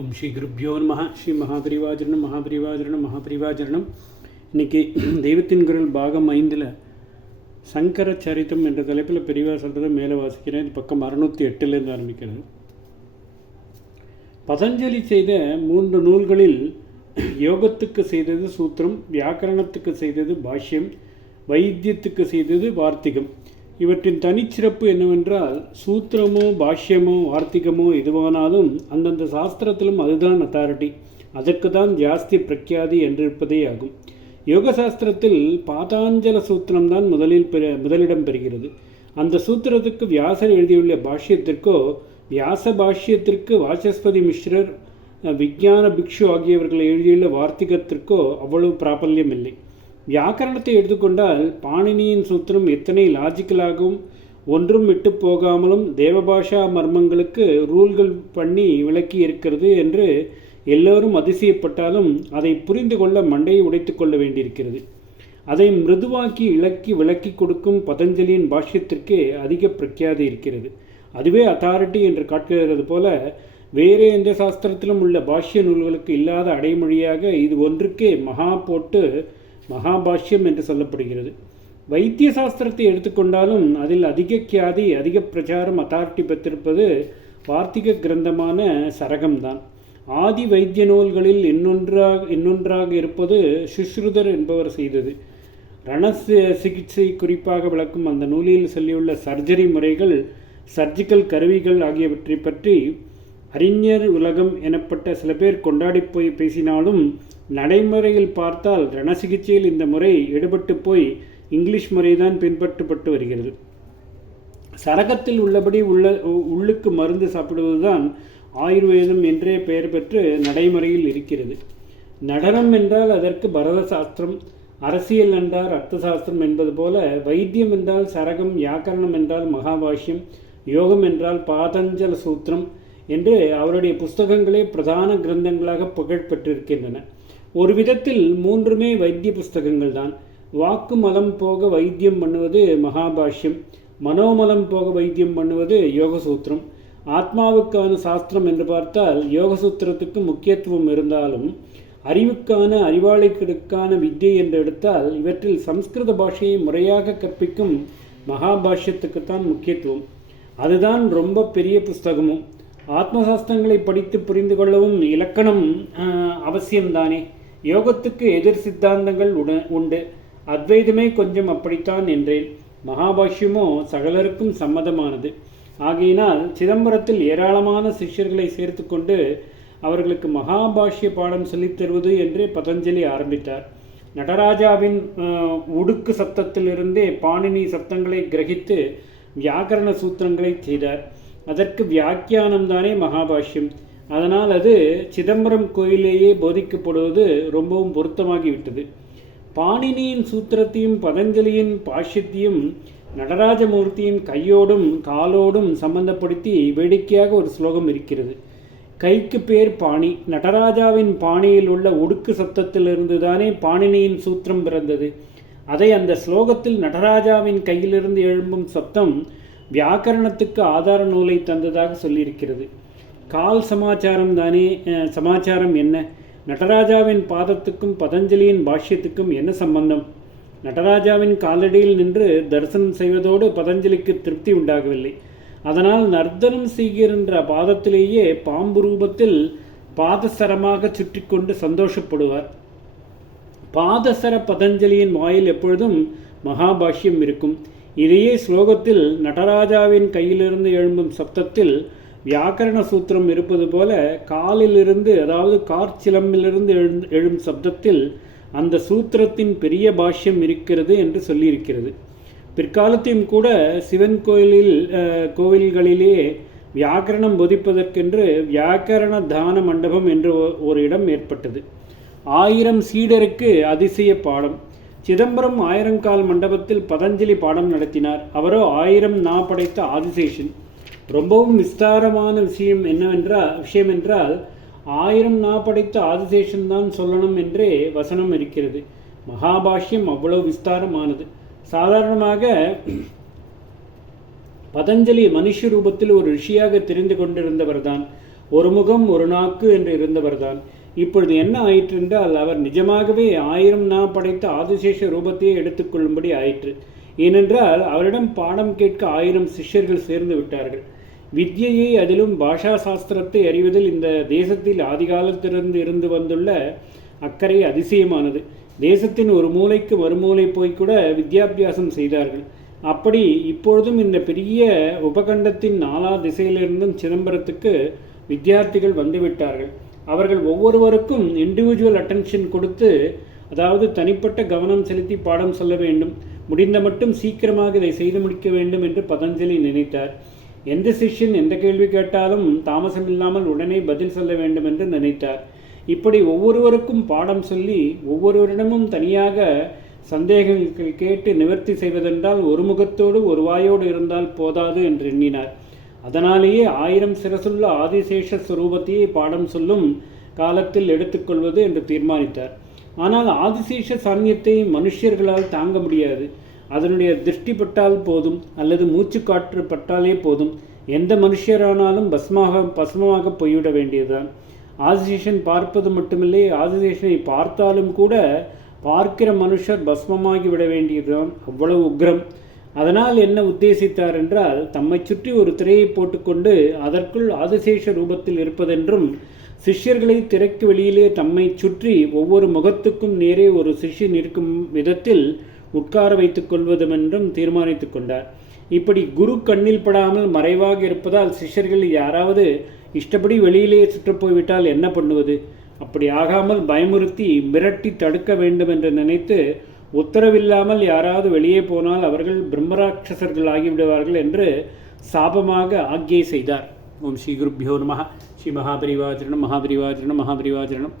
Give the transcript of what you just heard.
ஓம் ஸ்ரீ குருப்யோ நமः. ஸ்ரீ மகாபரிவாஜரணம் மகாபரிவாஜரணம் மகாபரிவாஜரணம். இன்றைக்கி தெய்வத்தின் குரல் பாகம் 5 சங்கர சரித்தம் என்ற தலைப்பில் பெரியவா சொல்கிறத மேலே வாசிக்கிறேன். இது பக்கம் 608 ஆரம்பிக்கிறது. பதஞ்சலி செய்த 3 நூல்களில் யோகத்துக்கு செய்தது சூத்திரம், வியாக்கரணத்துக்கு செய்தது பாஷ்யம், வைத்தியத்துக்கு செய்தது வார்த்திகம். இவற்றின் தனிச்சிறப்பு என்னவென்றால், சூத்திரமோ பாஷ்யமோ வார்த்திகமோ எதுவானாலும் அந்தந்த சாஸ்திரத்திலும் அதுதான் அத்தாரிட்டி, அதற்கு தான் ஜாஸ்தி பிரக்யாதி என்றிருப்பதே ஆகும். யோக சாஸ்திரத்தில் பாதாஞ்சல சூத்திரம்தான் முதலிடம் பெறுகிறது. அந்த சூத்திரத்துக்கு வியாசர் எழுதியுள்ள பாஷ்யத்திற்கோ வியாச பாஷ்யத்திற்கு வாசஸ்பதி மிஸ்ரர், விஞ்ஞான பிக்ஷு ஆகியவர்கள் எழுதியுள்ள வார்த்திகத்திற்கோ அவ்வளவு பிராபல்யம் இல்லை. வியாக்கரணத்தை எடுத்துக்கொண்டால் பாணினியின் சூத்திரம் எத்தனை லாஜிக்கலாகவும் ஒன்றும் விட்டு போகாமலும் தேவபாஷா மர்மங்களுக்கு ரூல்கள் பண்ணி விளக்கி இருக்கிறது என்று எல்லோரும் அதிசயப்பட்டாலும் அதை புரிந்து கொள்ள மண்டையை உடைத்து கொள்ள வேண்டியிருக்கிறது. அதை மிருதுவாக்கி விளக்கி கொடுக்கும் பதஞ்சலியின் பாஷ்யத்திற்கு அதிக பிரக்யாதி இருக்கிறது. அதுவே அத்தாரிட்டி என்று காட்டுகிறது போல வேறு எந்த சாஸ்திரத்திலும் உள்ள பாஷ்ய நூல்களுக்கு இல்லாத அடைமொழியாக இது ஒன்றுக்கே மகாபாஷ்யம் என்று சொல்லப்படுகிறது. வைத்திய சாஸ்திரத்தை எடுத்துக்கொண்டாலும் அதில் அதிக கியாதி, அதிக பிரச்சாரம், அத்தாரிட்டி பெற்றிருப்பது வார்த்திக கிரந்தமான சரகம்தான். ஆதி வைத்திய நூல்களில் இன்னொன்றாக இருப்பது சுஷ்ருதர் என்பவர் செய்தது. ரண சிகிச்சை குறிப்பாக விளக்கும் அந்த நூலில் சொல்லியுள்ள சர்ஜரி முறைகள், சர்ஜிக்கல் கருவிகள் ஆகியவற்றை பற்றி அறிஞர் உலகம் எனப்பட்ட சில பேர் கொண்டாடி போய் பேசினாலும் நடைமுறையில் பார்த்தால் ரணசிகிச்சையில் இந்த முறை எடுபட்டு போய் இங்கிலீஷ் முறைதான் பின்பற்றப்பட்டு வருகிறது. சரகத்தில் உள்ளபடி உள்ளுக்கு மருந்து சாப்பிடுவதுதான் ஆயுர்வேதம் என்றே பெயர் பெற்று நடைமுறையில் இருக்கிறது. நடனம் என்றால் அதற்கு பரத சாஸ்திரம், அரசியல் என்றால் அர்த்த சாஸ்திரம் என்பது போல வைத்தியம் என்றால் சரகம், வியாக்கரணம் என்றால் மகாபாஷ்யம், யோகம் என்றால் பாதஞ்சல சூத்திரம் என்று அவருடைய புஸ்தகங்களே பிரதான கிரந்தங்களாக புகழ் பெற்றிருக்கின்றன. ஒரு விதத்தில் 3மே வைத்திய புஸ்தகங்கள் தான். வாக்கு மலம் போக வைத்தியம் பண்ணுவது மகாபாஷ்யம், மனோமலம் போக வைத்தியம் பண்ணுவது யோகசூத்திரம். ஆத்மாவுக்கான சாஸ்திரம் என்று பார்த்தால் யோகசூத்திரத்துக்கு முக்கியத்துவம் இருந்தாலும் அறிவாளிகளுக்கான வித்யை என்று எடுத்தால் இவற்றில் சம்ஸ்கிருத பாஷையை முறையாக கற்பிக்கும் மகாபாஷ்யத்துக்குத்தான் முக்கியத்துவம். அதுதான் ரொம்ப பெரிய புஸ்தகமும். ஆத்மசாஸ்திரங்களை படித்து புரிந்து கொள்ளவும் இலக்கணம் அவசியம்தானே. யோகத்துக்கு எதிர் சித்தாந்தங்கள் உண்டு. அத்வைதமே கொஞ்சம் அப்படித்தான் என்றேன். மகாபாஷ்யமோ சகலருக்கும் சம்மதமானது. ஆகையினால் சிதம்பரத்தில் ஏராளமான சிஷ்யர்களை சேர்த்து கொண்டு அவர்களுக்கு மகாபாஷ்ய பாடம் சொல்லித் தருவது என்று பதஞ்சலி ஆரம்பித்தார். நடராஜாவின் உடுக்கு சப்தத்திலிருந்தே பாணினி சப்தங்களை கிரகித்து வியாக்கரண சூத்திரங்களை செய்தார். அதற்கு வியாக்கியானம்தானே மகாபாஷ்யம். அதனால் அது சிதம்பரம் கோயிலேயே போதிக்கப்படுவது ரொம்பவும் பொருத்தமாகிவிட்டது. பாணினியின் சூத்திரத்தையும் பதஞ்சலியின் பாஷ்யத்தையும் நடராஜமூர்த்தியின் கையோடும் காலோடும் சம்பந்தப்படுத்தி வேடிக்கையாக ஒரு ஸ்லோகம் இருக்கிறது. கைக்கு பேர் பாணி. நடராஜாவின் பாணியில் உள்ள உடுக்கு சப்தத்திலிருந்து தானே பாணினியின் சூத்திரம் பிறந்தது. அதை அந்த ஸ்லோகத்தில் நடராஜாவின் கையிலிருந்து எழும்பும் சப்தம் வியாக்கரணத்துக்கு ஆதார நூலை தந்ததாக சொல்லியிருக்கிறது. கால் சமாச்சாரம் தானே. சமாச்சாரம் என்ன? நடராஜாவின் பாதத்துக்கும் பதஞ்சலியின் பாஷ்யத்துக்கும் என்ன சம்பந்தம்? நடராஜாவின் காலடியில் நின்று தரிசனம் செய்வதோடு பதஞ்சலிக்கு திருப்தி உண்டாகவில்லை. அதனால் நர்த்தனம் செய்கின்ற பாதத்திலேயே பாம்பு ரூபத்தில் பாதசரமாக சுற்றி கொண்டு சந்தோஷப்படுவார். பாதசர பதஞ்சலியின் வாயில் எப்பொழுதும் மகாபாஷ்யம் இருக்கும். இதையே ஸ்லோகத்தில் நடராஜாவின் கையிலிருந்து எழும்பும் சப்தத்தில் வியாக்கரண சூத்திரம் இருப்பது போல காலிலிருந்து, அதாவது கார்ச்சிலம்பிலிருந்து எழும் சப்தத்தில் அந்த சூத்திரத்தின் பெரிய பாஷ்யம் இருக்கிறது என்று சொல்லியிருக்கிறது. பிற்காலத்தையும் கூட சிவன் கோவில்களிலே வியாக்கரணம் போதிப்பதற்கென்று வியாக்கரண தான மண்டபம் என்று ஒரு இடம் ஏற்பட்டது. 1000 சீடருக்கு அதிசய பாடம். சிதம்பரம் 1000 கால் மண்டபத்தில் பதஞ்சலி பாடம் நடத்தினார். அவரோ 1000 நா படைத்த ஆதிசேஷன். ரொம்பவும் விஸ்தாரமான விஷயம் என்றால் 1000 நா படைத்த ஆதிசேஷன் தான் சொல்லணும் என்றே வசனம் இருக்கிறது. மகாபாஷ்யம் அவ்வளவு விஸ்தாரமானது. சாதாரணமாக பதஞ்சலி மனுஷ ரூபத்தில் ஒரு ரிஷியாக தெரிந்து கொண்டிருந்தவர்தான். ஒரு முகம் ஒரு நாக்கு என்று இருந்தவர்தான். இப்பொழுது என்ன ஆயிற்று என்றால் அவர் நிஜமாகவே 1000 நா படைத்த ஆதிசேஷ ரூபத்தையே எடுத்துக்கொள்ளும்படி ஆயிற்று. ஏனென்றால் அவரிடம் பாடம் கேட்க 1000 சிஷ்யர்கள் சேர்ந்து விட்டார்கள். வித்யையை, அதிலும் பாஷா சாஸ்திரத்தை அறிவதில் இந்த தேசத்தில் ஆதிகாலத்திலிருந்து இருந்து வந்துள்ள அக்கறை அதிசயமானது. தேசத்தின் ஒரு மூலைக்கு மறுமூலை போய்கூட வித்யாபியாசம் செய்தார்கள். அப்படி இப்பொழுதும் இந்த பெரிய உபகண்டத்தின் 4 திசையிலிருந்தும் சிதம்பரத்துக்கு வித்தியார்த்திகள் வந்துவிட்டார்கள். அவர்கள் ஒவ்வொருவருக்கும் இண்டிவிஜுவல் அட்டென்ஷன் கொடுத்து, அதாவது தனிப்பட்ட கவனம் செலுத்தி பாடம் சொல்ல வேண்டும். முடிந்த மட்டும் சீக்கிரமாக இதை செய்து முடிக்க வேண்டும் என்று பதஞ்சலி நினைத்தார். எந்த சிஷ்யன் எந்த கேள்வி கேட்டாலும் தாமசமில்லாமல் உடனே பதில் சொல்ல வேண்டும் என்று நினைத்தார். இப்படி ஒவ்வொருவருக்கும் பாடம் சொல்லி ஒவ்வொருவரிடமும் தனியாக சந்தேகங்கள் கேட்டு நிவர்த்தி செய்வதென்றால் ஒரு முகத்தோடு ஒரு வாயோடு இருந்தால் போதாது என்று எண்ணினார். அதனாலேயே 1000 சிரசுள்ள ஆதிசேஷ ஸ்வரூபத்தையே பாடம் சொல்லும் காலத்தில் எடுத்துக்கொள்வது என்று தீர்மானித்தார். ஆனால் ஆதிசேஷ சாநியத்தை மனுஷர்களால் தாங்க முடியாது. அதனுடைய திருஷ்டி பட்டால் போதும், அல்லது மூச்சு காற்று பட்டாலே போதும், எந்த மனுஷரானாலும் பஸ்மமாக போய்விட வேண்டியதுதான். ஆதிசேஷன் பார்ப்பது மட்டுமில்லை, ஆதிசேஷனை பார்த்தாலும் கூட பார்க்கிற மனுஷர் பஸ்மமாகி விட வேண்டியதுதான். அவ்வளவு உக்ரம். அதனால் என்ன உத்தேசித்தார் என்றால், தம்மை சுற்றி ஒரு திரையை போட்டுக்கொண்டு அதற்குள் ஆதிசேஷ ரூபத்தில் இருப்பதென்றும், சிஷ்யர்களை திரைக்கு வெளியிலே தம்மை சுற்றி ஒவ்வொரு முகத்துக்கும் நேரே ஒரு சிஷ்யன் இருக்கும் விதத்தில் உட்கார வைத்துக் கொள்வதுமென்றும் தீர்மானித்து கொண்டார். இப்படி குரு கண்ணில் படாமல் மறைவாக இருப்பதால் சிஷ்யர்கள் யாராவது இஷ்டப்படி வெளியிலேயே சுற்றப்போய்விட்டால் என்ன பண்ணுவது? அப்படி ஆகாமல் பயமுறுத்தி மிரட்டி தடுக்க வேண்டும் என்று நினைத்து, உத்தரவில்லாமல் யாராவது வெளியே போனால் அவர்கள் பிரம்மராட்சசர்கள் ஆகிவிடுவார்கள் என்று சாபமாக ஆக்ஞை செய்தார். ஓம் ஸ்ரீ குருப்யோ நமः. ஸ்ரீ மகாபரிவாஜரணம் மகாபரிவாஜரணம் மகாபரிவாஜரணம்.